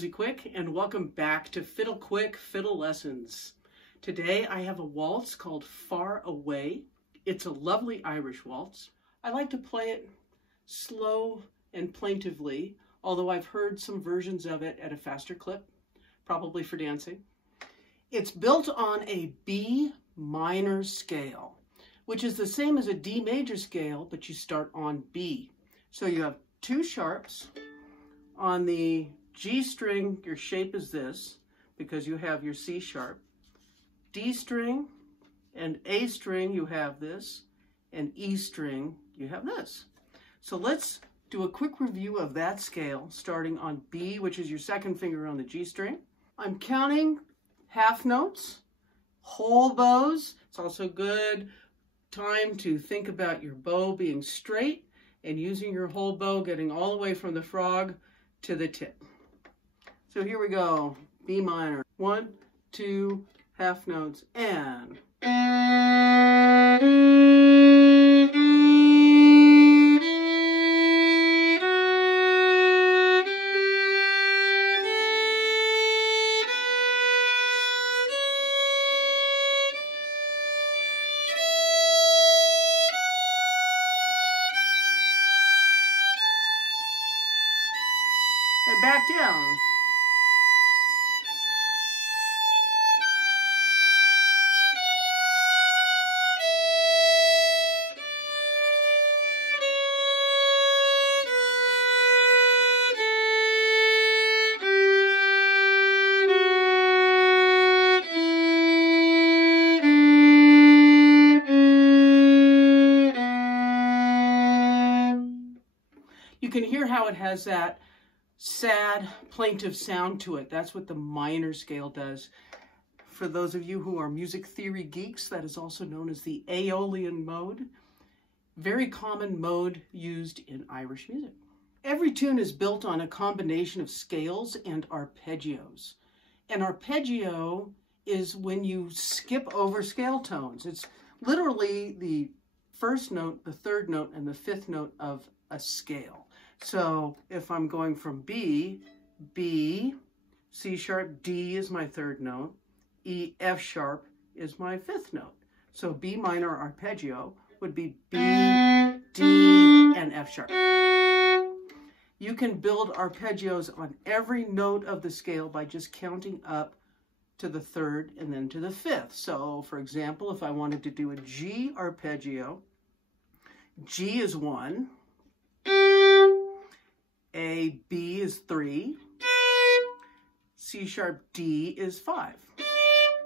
Josie Quick, and welcome back to Fiddle Quick Fiddle Lessons. Today I have a waltz called Far Away. It's a lovely Irish waltz. I like to play it slow and plaintively, although I've heard some versions of it at a faster clip, probably for dancing. It's built on a B minor scale, which is the same as a D major scale, but you start on B. So you have two sharps. On the G string, your shape is this, because you have your C sharp. D string and A string, you have this, and E string, you have this. So let's do a quick review of that scale, starting on B, which is your second finger on the G string. I'm counting half notes, whole bows. It's also good time to think about your bow being straight and using your whole bow, getting all the way from the frog to the tip. So here we go, B minor. 1, 2, half notes, and. And back down. You can hear how it has that sad, plaintive sound to it. That's what the minor scale does. For those of you who are music theory geeks, that is also known as the Aeolian mode. Very common mode used in Irish music. Every tune is built on a combination of scales and arpeggios. An arpeggio is when you skip over scale tones. It's literally the first note, the third note, and the fifth note of a scale. So if I'm going from B, B, C sharp, D is my third note, E, F sharp is my fifth note. So B minor arpeggio would be B, D, and F sharp. You can build arpeggios on every note of the scale by just counting up to the third and then to the fifth. So for example, if I wanted to do a G arpeggio, G is 1, A, B is 3, C sharp, D is 5.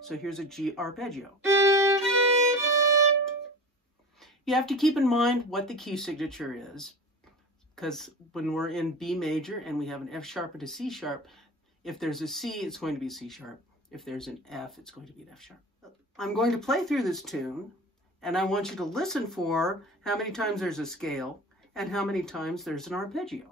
So here's a G arpeggio. You have to keep in mind what the key signature is, because when we're in B major and we have an F sharp and a C sharp, if there's a C, it's going to be C sharp. If there's an F, it's going to be an F sharp. I'm going to play through this tune, and I want you to listen for how many times there's a scale and how many times there's an arpeggio.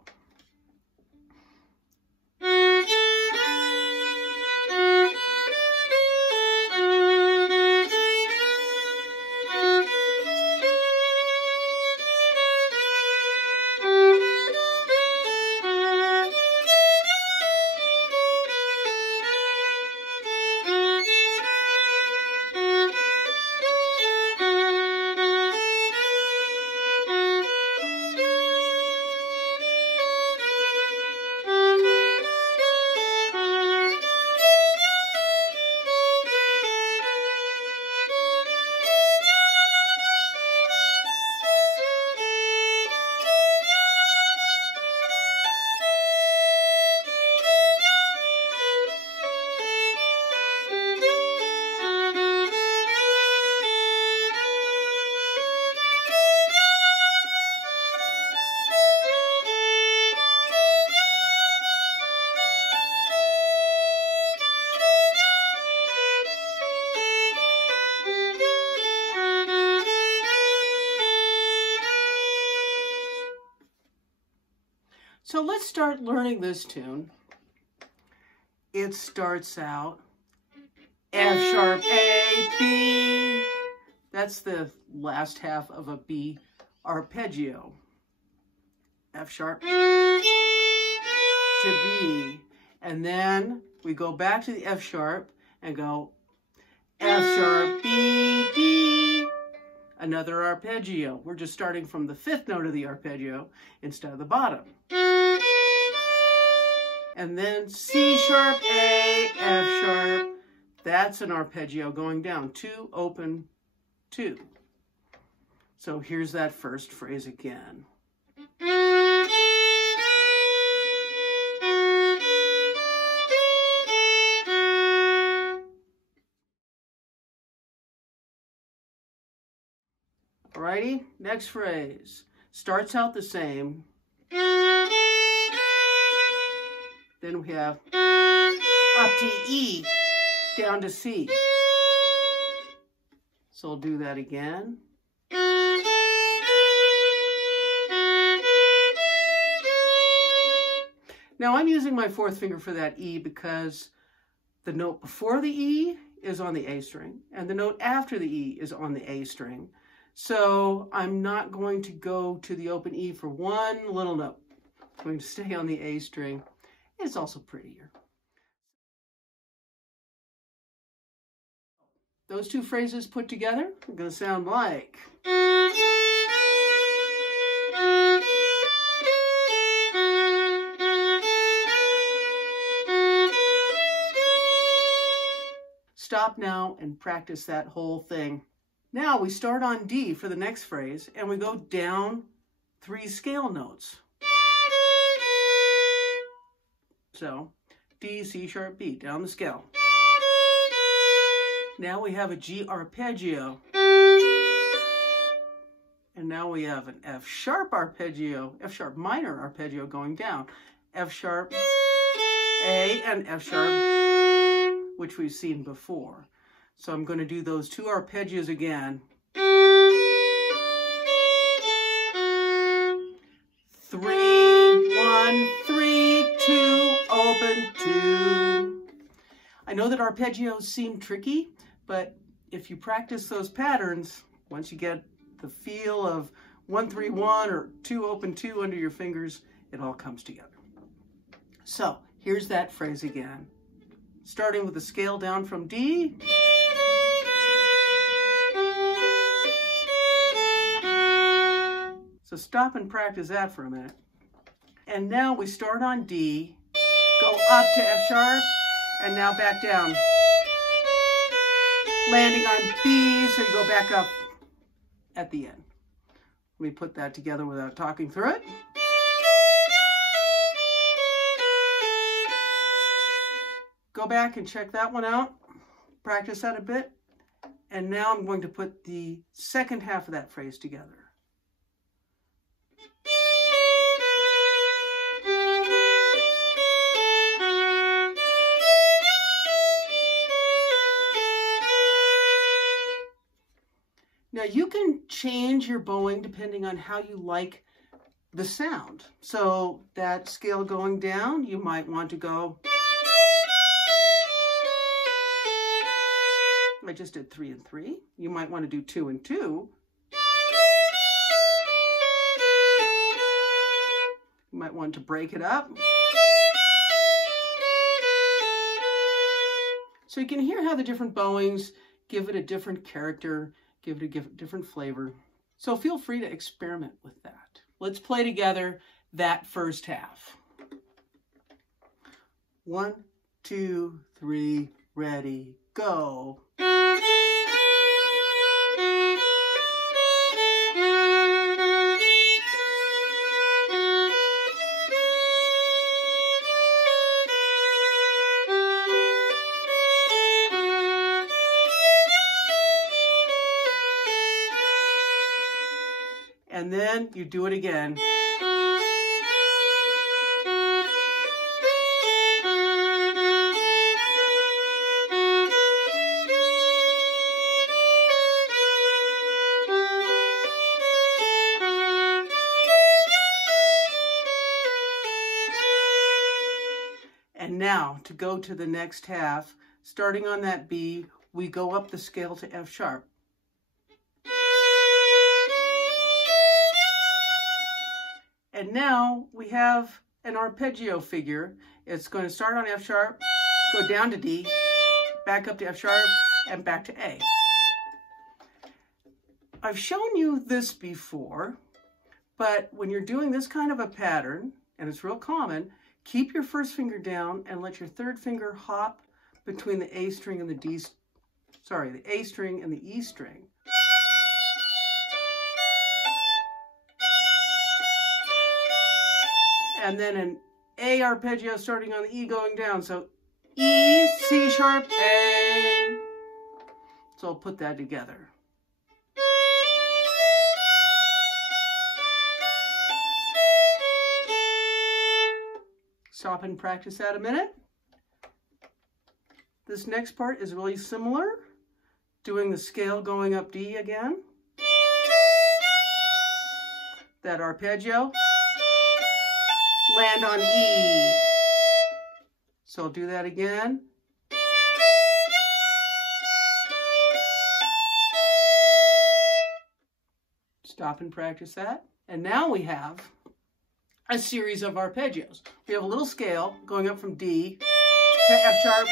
So let's start learning this tune. It starts out F sharp, A, B. That's the last half of a B arpeggio. F sharp to B. And then we go back to the F sharp and go F sharp, B, D. Another arpeggio. We're just starting from the 5th note of the arpeggio instead of the bottom. And then C sharp, A, F sharp. That's an arpeggio going down. 2, open, 2. So here's that first phrase again. Alrighty, next phrase. Starts out the same. Then we have up to E, down to C. So I'll do that again. Now I'm using my 4th finger for that E because the note before the E is on the A string and the note after the E is on the A string. So I'm not going to go to the open E for one little note. I'm going to stay on the A string. It's also prettier. Those two phrases put together are going to sound like... Stop now and practice that whole thing. Now we start on D for the next phrase and we go down 3 scale notes. So D, C sharp, B, down the scale. Now we have a G arpeggio. And now we have an F sharp arpeggio, F sharp minor arpeggio going down. F sharp, A, and F sharp, which we've seen before. So I'm going to do those 2 arpeggios again. 3, 1, 3, 2, open, 2. I know that arpeggios seem tricky, but if you practice those patterns, once you get the feel of 1, 3, 1 or 2, open, 2 under your fingers, it all comes together. So here's that phrase again. Starting with the scale down from D. So stop and practice that for a minute. And now we start on D, go up to F sharp, and now back down. Landing on B, so you go back up at the end. Let me put that together without talking through it. Go back and check that one out. Practice that a bit. And now I'm going to put the second half of that phrase together. Now you can change your bowing depending on how you like the sound. So that scale going down, you might want to go... I just did 3 and 3. You might want to do 2 and 2. You might want to break it up. So you can hear how the different bowings give it a different character, give it a different flavor. So feel free to experiment with that. Let's play together that first half. 1, 2, 3, ready, go. And then you do it again. And now to go to the next half, starting on that B, we go up the scale to F sharp. And now we have an arpeggio figure, It's going to start on F sharp, go down to D, back up to F sharp, and back to A. I've shown you this before, but when you're doing this kind of a pattern, and it's real common, keep your first finger down and let your third finger hop between the A string and the A string and the E string. And then an A arpeggio starting on the E going down. So E, C sharp, A. So I'll put that together. Stop and practice that a minute. This next part is really similar. Doing the scale going up D again. That arpeggio. Land on E. So I'll do that again. Stop and practice that. And now we have a series of arpeggios. We have a little scale going up from D to F sharp.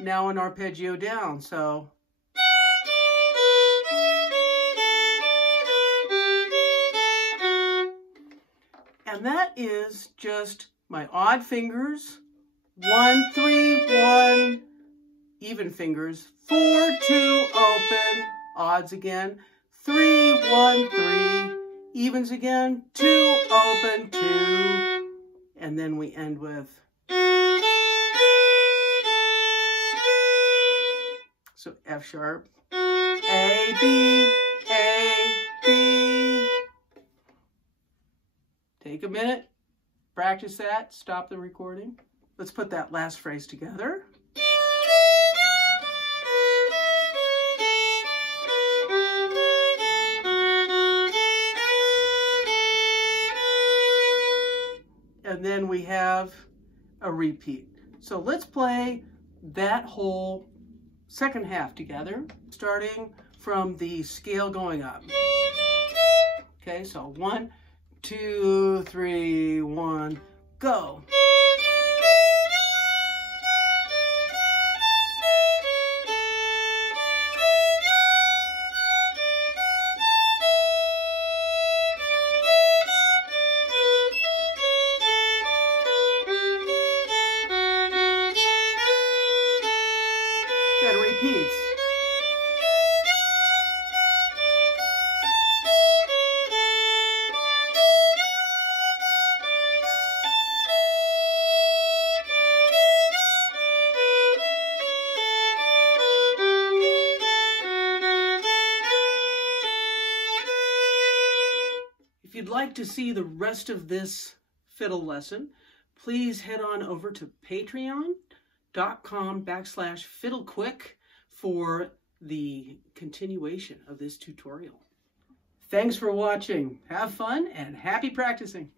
Now an arpeggio down. So and that is just my odd fingers, 1, 3, 1, even fingers, 4, 2, open, odds again, 3, 1, 3, evens again, 2, open, 2, and then we end with, so F sharp, A, B, A, B. Take a minute, practice that, stop the recording. Let's put that last phrase together. And then we have a repeat. So let's play that whole second half together, starting from the scale going up. Okay, so 1, 2, 3, 1, go. And repeats. If you'd like to see the rest of this fiddle lesson, please head on over to patreon.com/fiddlequick for the continuation of this tutorial. Thanks for watching. Have fun and happy practicing.